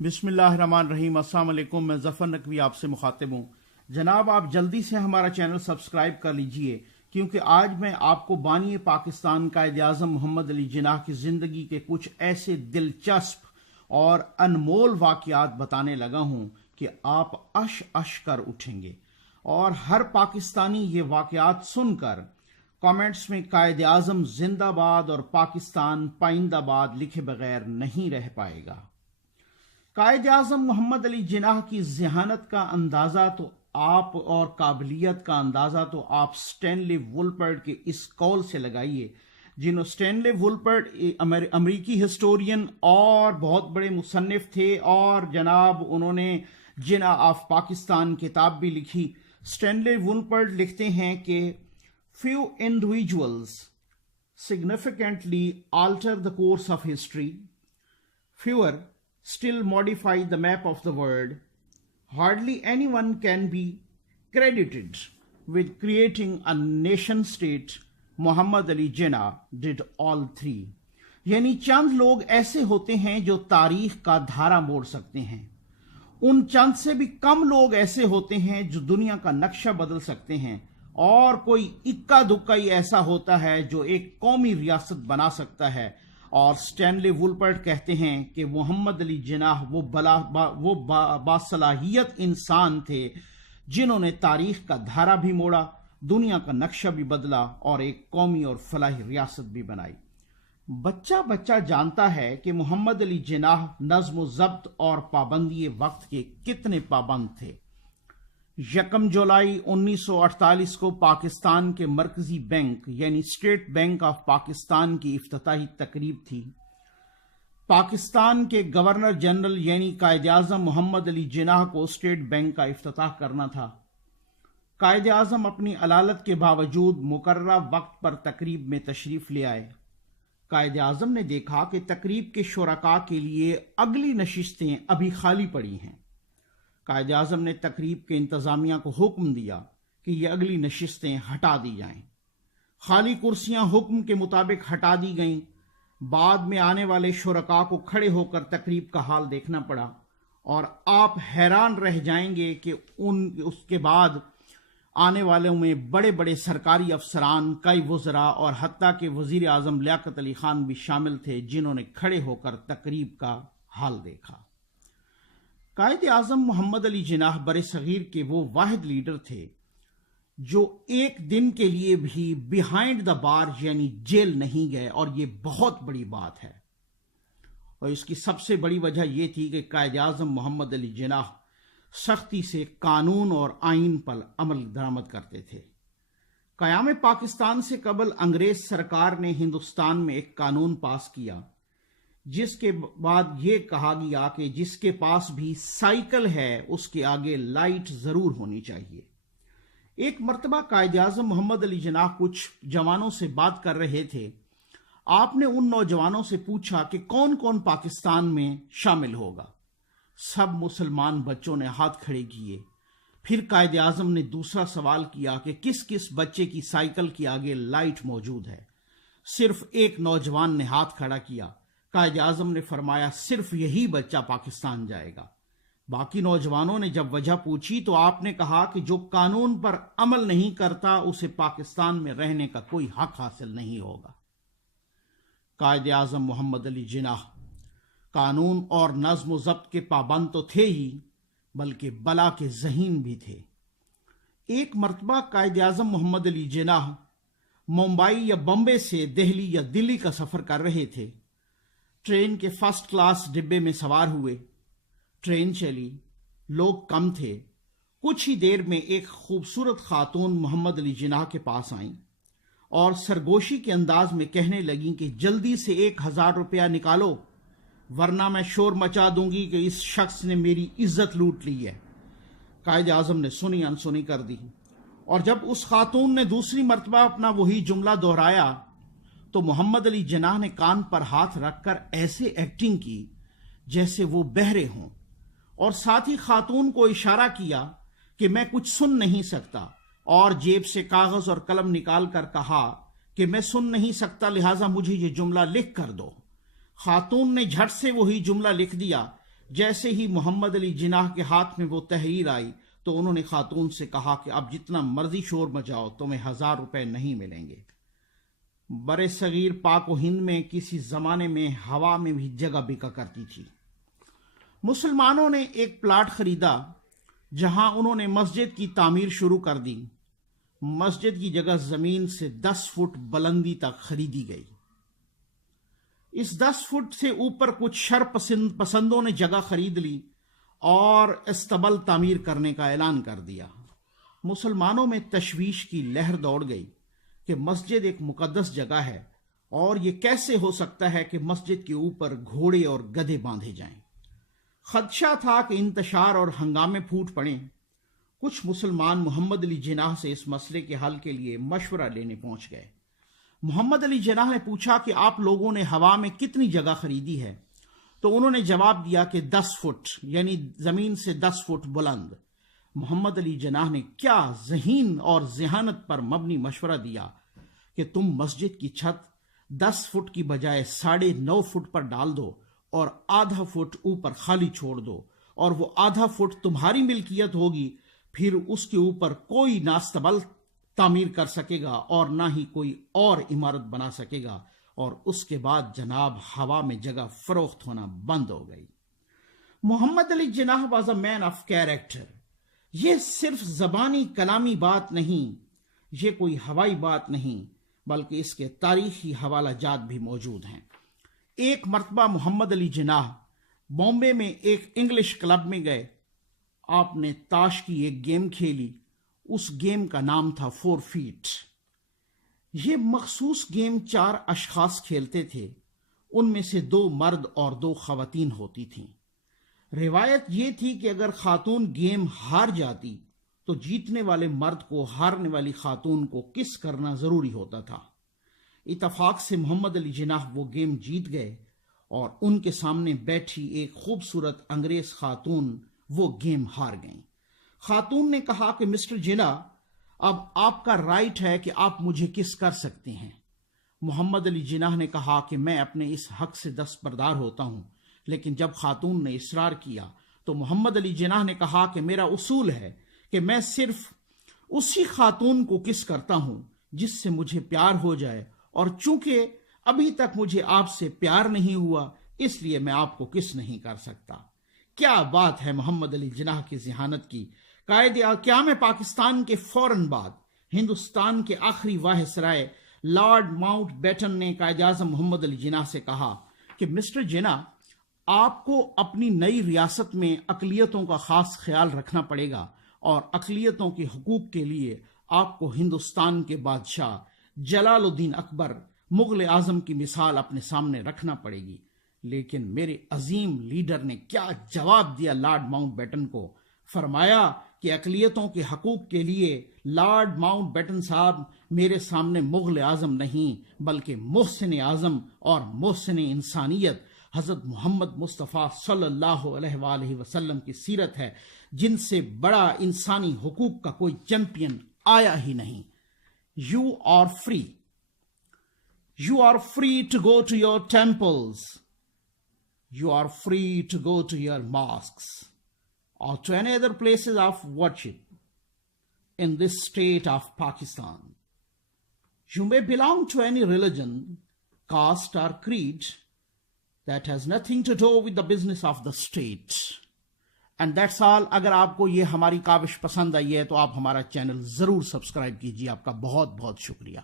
बिस्मिल्लाहिर्रहमानिर्रहीम। अस्सलाम वालेकुम। मैं ज़फ़र नकवी आपसे मुखातिब हूँ। जनाब, आप जल्दी से हमारा चैनल सब्सक्राइब कर लीजिए, क्योंकि आज मैं आपको बानी पाकिस्तान कायद-ए-आज़म मोहम्मद अली जिन्नाह की ज़िंदगी के कुछ ऐसे दिलचस्प और अनमोल वाक़यात बताने लगा हूँ कि आप अश अश कर उठेंगे। और हर पाकिस्तानी ये वाक़यात सुनकर कमेंट्स में कायद-ए-आज़म जिंदाबाद और पाकिस्तान पाइंदाबाद लिखे बगैर नहीं रह पाएगा। कायद-ए-आज़म मोहम्मद अली जिन्नाह की ज़हानत का अंदाज़ा तो आप और काबिलियत का अंदाज़ा तो आप स्टैनली वुलपर्ट के इस कौल से लगाइए, जिन्होंने स्टैनली वुलपर्ट अमेरिकी हिस्टोरियन और बहुत बड़े मुसन्निफ थे, और जनाब उन्होंने जिन्नाह ऑफ पाकिस्तान किताब भी लिखी। स्टैनली वुलपर्ट लिखते हैं कि few individuals significantly alter the course of history, fewer still modify the map of the world. Hardly anyone can be credited with creating a nation state. Muhammad Ali Jinnah did all three. यानी चंद लोग ऐसे होते हैं जो तारीख का धारा मोड़ सकते हैं। उन चंद से भी कम लोग ऐसे होते हैं जो दुनिया का नक्शा बदल सकते हैं, और कोई इक्का दुक्का ही ऐसा होता है जो एक कौमी रियासत बना सकता है। और स्टैनली वुलपर्ट कहते हैं कि मोहम्मद अली जिन्नाह वो बासलाहियत इंसान थे जिन्होंने तारीख का धारा भी मोड़ा, दुनिया का नक्शा भी बदला और एक कौमी और फलाही रियासत भी बनाई। बच्चा बच्चा जानता है कि मोहम्मद अली जिन्नाह नज़्म ज़ब्त और पाबंदी वक्त के कितने पाबंद थे। 1 जुलाई 1948 को पाकिस्तान के मरकजी बैंक यानी स्टेट बैंक ऑफ पाकिस्तान की इफ्तिताही तकरीब थी। पाकिस्तान के गवर्नर जनरल यानी कायद-ए-आज़म मोहम्मद अली जिन्नाह को स्टेट बैंक का इफ्तिताह करना था। कायद-ए-आज़म अपनी अलालत के बावजूद मुकर्ररा वक्त पर तकरीब में तशरीफ ले आए। कायद-ए-आज़म ने देखा कि तकरीब के शुरका के लिए अगली नशिस्तें अभी खाली पड़ी हैं। कायद-ए-आज़म ने तकरीब के इंतज़ामिया को हुक्म दिया कि ये अगली नशिस्तें हटा दी जाएं। खाली कुर्सियां हुक्म के मुताबिक हटा दी गईं। बाद में आने वाले शुरका को खड़े होकर तकरीब का हाल देखना पड़ा, और आप हैरान रह जाएंगे कि उसके बाद आने वालों में बड़े बड़े सरकारी अफसरान, कई वज़रा और हत्ता के वज़ीर आज़म लियाकत अली खान भी शामिल थे, जिन्होंने खड़े होकर तकरीब का हाल देखा। कायद-ए-आज़म मोहम्मद अली जिन्नाह बरे सगीर के वो वाहिद लीडर थे जो एक दिन के लिए भी बिहाइंड द बार यानी जेल नहीं गए, और ये बहुत बड़ी बात है। और इसकी सबसे बड़ी वजह यह थी कि कायद-ए-आज़म मोहम्मद अली जिन्नाह सख्ती से कानून और आइन पर अमल दरामद करते थे। क़याम पाकिस्तान से कबल अंग्रेज सरकार ने हिंदुस्तान में एक कानून पास किया, जिसके बाद ये कहा गया कि जिसके पास भी साइकिल है उसके आगे लाइट जरूर होनी चाहिए। एक मर्तबा कायद-ए-आज़म मोहम्मद अली जिन्नाह कुछ जवानों से बात कर रहे थे। आपने उन नौजवानों से पूछा कि कौन कौन पाकिस्तान में शामिल होगा। सब मुसलमान बच्चों ने हाथ खड़े किए। फिर कायद-ए-आज़म ने दूसरा सवाल किया कि किस किस बच्चे की साइकिल के आगे लाइट मौजूद है। सिर्फ एक नौजवान ने हाथ खड़ा किया। कायद-ए-आज़म ने फरमाया सिर्फ यही बच्चा पाकिस्तान जाएगा। बाकी नौजवानों ने जब वजह पूछी तो आपने कहा कि जो कानून पर अमल नहीं करता उसे पाकिस्तान में रहने का कोई हक हासिल नहीं होगा। कायद-ए-आज़म मोहम्मद अली जिन्नाह कानून और नज़्म ज़ब्त के पाबंद तो थे ही, बल्कि बला के ज़हीन भी थे। एक मर्तबा कायद-ए-आज़म मोहम्मद अली जिन्नाह मुंबई या बम्बे से दिल्ली या दिल्ली का सफ़र कर रहे थे। ट्रेन के फर्स्ट क्लास डिब्बे में सवार हुए। ट्रेन चली, लोग कम थे। कुछ ही देर में एक खूबसूरत खातून मोहम्मद अली जिन्नाह के पास आईं और सरगोशी के अंदाज में कहने लगी कि जल्दी से 1000 रुपया निकालो, वरना मैं शोर मचा दूंगी कि इस शख्स ने मेरी इज्जत लूट ली है। कायद-ए-आज़म ने सुनी अनसुनी कर दी, और जब उस खातून ने दूसरी मर्तबा अपना वही जुमला दोहराया तो मोहम्मद अली जिन्नाह ने कान पर हाथ रखकर ऐसे एक्टिंग की जैसे वो बहरे हों, और साथ ही खातून को इशारा किया कि मैं कुछ सुन नहीं सकता, और जेब से कागज और कलम निकाल कर कहा कि मैं सुन नहीं सकता, लिहाजा मुझे ये जुमला लिख कर दो। खातून ने झट से वही जुमला लिख दिया جیسے ہی محمد علی جناح کے ہاتھ میں وہ تحریر آئی تو انہوں نے خاتون سے کہا کہ اب جتنا مرضی شور مچاؤ تمہیں 1000 روپے نہیں ملیں گے۔ برِ صغیر پاک و ہند میں کسی زمانے میں ہوا میں بھی جگہ بکا کرتی تھی۔ مسلمانوں نے ایک پلاٹ خریدا جہاں انہوں نے مسجد کی تعمیر شروع کر دی۔ مسجد کی جگہ زمین سے 10 فٹ بلندی تک خریدی گئی۔ اس 10 فٹ سے اوپر کچھ شر پسندوں نے جگہ خرید لی اور استبل تعمیر کرنے کا اعلان کر دیا۔ مسلمانوں میں تشویش کی لہر دوڑ گئی کہ مسجد ایک مقدس جگہ ہے اور یہ کیسے ہو سکتا ہے کہ مسجد کے اوپر گھوڑے اور گدھے باندھے جائیں۔ خدشہ تھا کہ انتشار اور ہنگامے پھوٹ پڑیں۔ کچھ مسلمان محمد علی جناح سے اس مسئلے کے حل کے لیے مشورہ لینے پہنچ گئے۔ محمد علی جناح نے پوچھا کہ آپ لوگوں نے ہوا میں کتنی جگہ خریدی ہے؟ تو انہوں نے جواب دیا کہ 10 فٹ، یعنی زمین سے 10 فٹ بلند۔ محمد علی جناح نے کیا ذہین اور ذہانت پر مبنی مشورہ دیا کہ تم مسجد کی چھت 10 فٹ کی بجائے 9.5 فٹ پر ڈال دو اور آدھا فٹ اوپر خالی چھوڑ دو، اور وہ آدھا فٹ تمہاری ملکیت ہوگی۔ پھر اس کے اوپر کوئی ناستبل تعمیر کر سکے گا اور نہ ہی کوئی اور عمارت بنا سکے گا، اور اس کے بعد جناب ہوا میں جگہ فروخت ہونا بند ہو گئی۔ Muhammad Ali Jinnah was a man of character. یہ صرف زبانی کلامی بات نہیں، یہ کوئی ہوائی بات نہیں، بلکہ اس کے تاریخی حوالہ جات بھی موجود ہیں۔ ایک مرتبہ محمد علی جناح بامبے میں ایک انگلش کلب میں گئے۔ آپ نے تاش کی ایک گیم کھیلی۔ اس گیم کا نام تھا 4 فیٹ۔ یہ مخصوص گیم 4 اشخاص کھیلتے تھے، ان میں سے 2 مرد اور 2 خواتین ہوتی تھیں۔ روایت یہ تھی کہ اگر خاتون گیم ہار جاتی تو جیتنے والے مرد کو ہارنے والی خاتون کو کس کرنا ضروری ہوتا تھا۔ اتفاق سے محمد علی جناح وہ گیم جیت گئے اور ان کے سامنے بیٹھی ایک خوبصورت انگریز خاتون وہ گیم ہار گئیں۔ خاتون نے کہا کہ مسٹر جناح، اب آپ کا رائٹ ہے کہ آپ مجھے کس کر سکتے ہیں۔ محمد علی جناح نے کہا کہ میں اپنے اس حق سے دستبردار ہوتا ہوں، لیکن جب خاتون نے اصرار کیا تو محمد علی جناح نے کہا کہ میرا اصول ہے کہ میں صرف اسی خاتون کو کس کرتا ہوں جس سے مجھے پیار ہو جائے، اور چونکہ ابھی تک مجھے آپ سے پیار نہیں ہوا اس لیے میں آپ کو کس نہیں کر سکتا۔ کیا بات ہے محمد علی جناح کی ذہانت کی۔ قائد قیام پاکستان کے فوراً بعد ہندوستان کے آخری وائسرائے لارڈ ماؤنٹ بیٹن نے قائد اعظم محمد علی جناح سے کہا کہ مسٹر جناح، آپ کو اپنی نئی ریاست میں اقلیتوں کا خاص خیال رکھنا پڑے گا، اور اقلیتوں کے حقوق کے لیے آپ کو ہندوستان کے بادشاہ جلال الدین اکبر مغل اعظم کی مثال اپنے سامنے رکھنا پڑے گی۔ لیکن میرے عظیم لیڈر نے کیا جواب دیا لارڈ ماؤنٹ بیٹن کو؟ فرمایا کہ اقلیتوں کے حقوق کے لیے لارڈ ماؤنٹ بیٹن صاحب میرے سامنے مغل اعظم نہیں بلکہ محسن اعظم اور محسن انسانیت حضرت محمد مصطفیٰ صلی اللہ علیہ وآلہ وسلم کی سیرت ہے، جن سے بڑا انسانی حقوق کا کوئی چیمپئن آیا ہی نہیں۔ You are free. You are free to go to your temples. You are free to go to your mosques or to any other places of worship in this state of Pakistan. You may belong to any religion, caste or creed that has nothing to do with the business of the state. And that's all. اگر آپ کو یہ ہماری کاوش پسند آئی ہے تو آپ ہمارا چینل ضرور سبسکرائب کیجیے۔ آپ کا بہت بہت شکریہ۔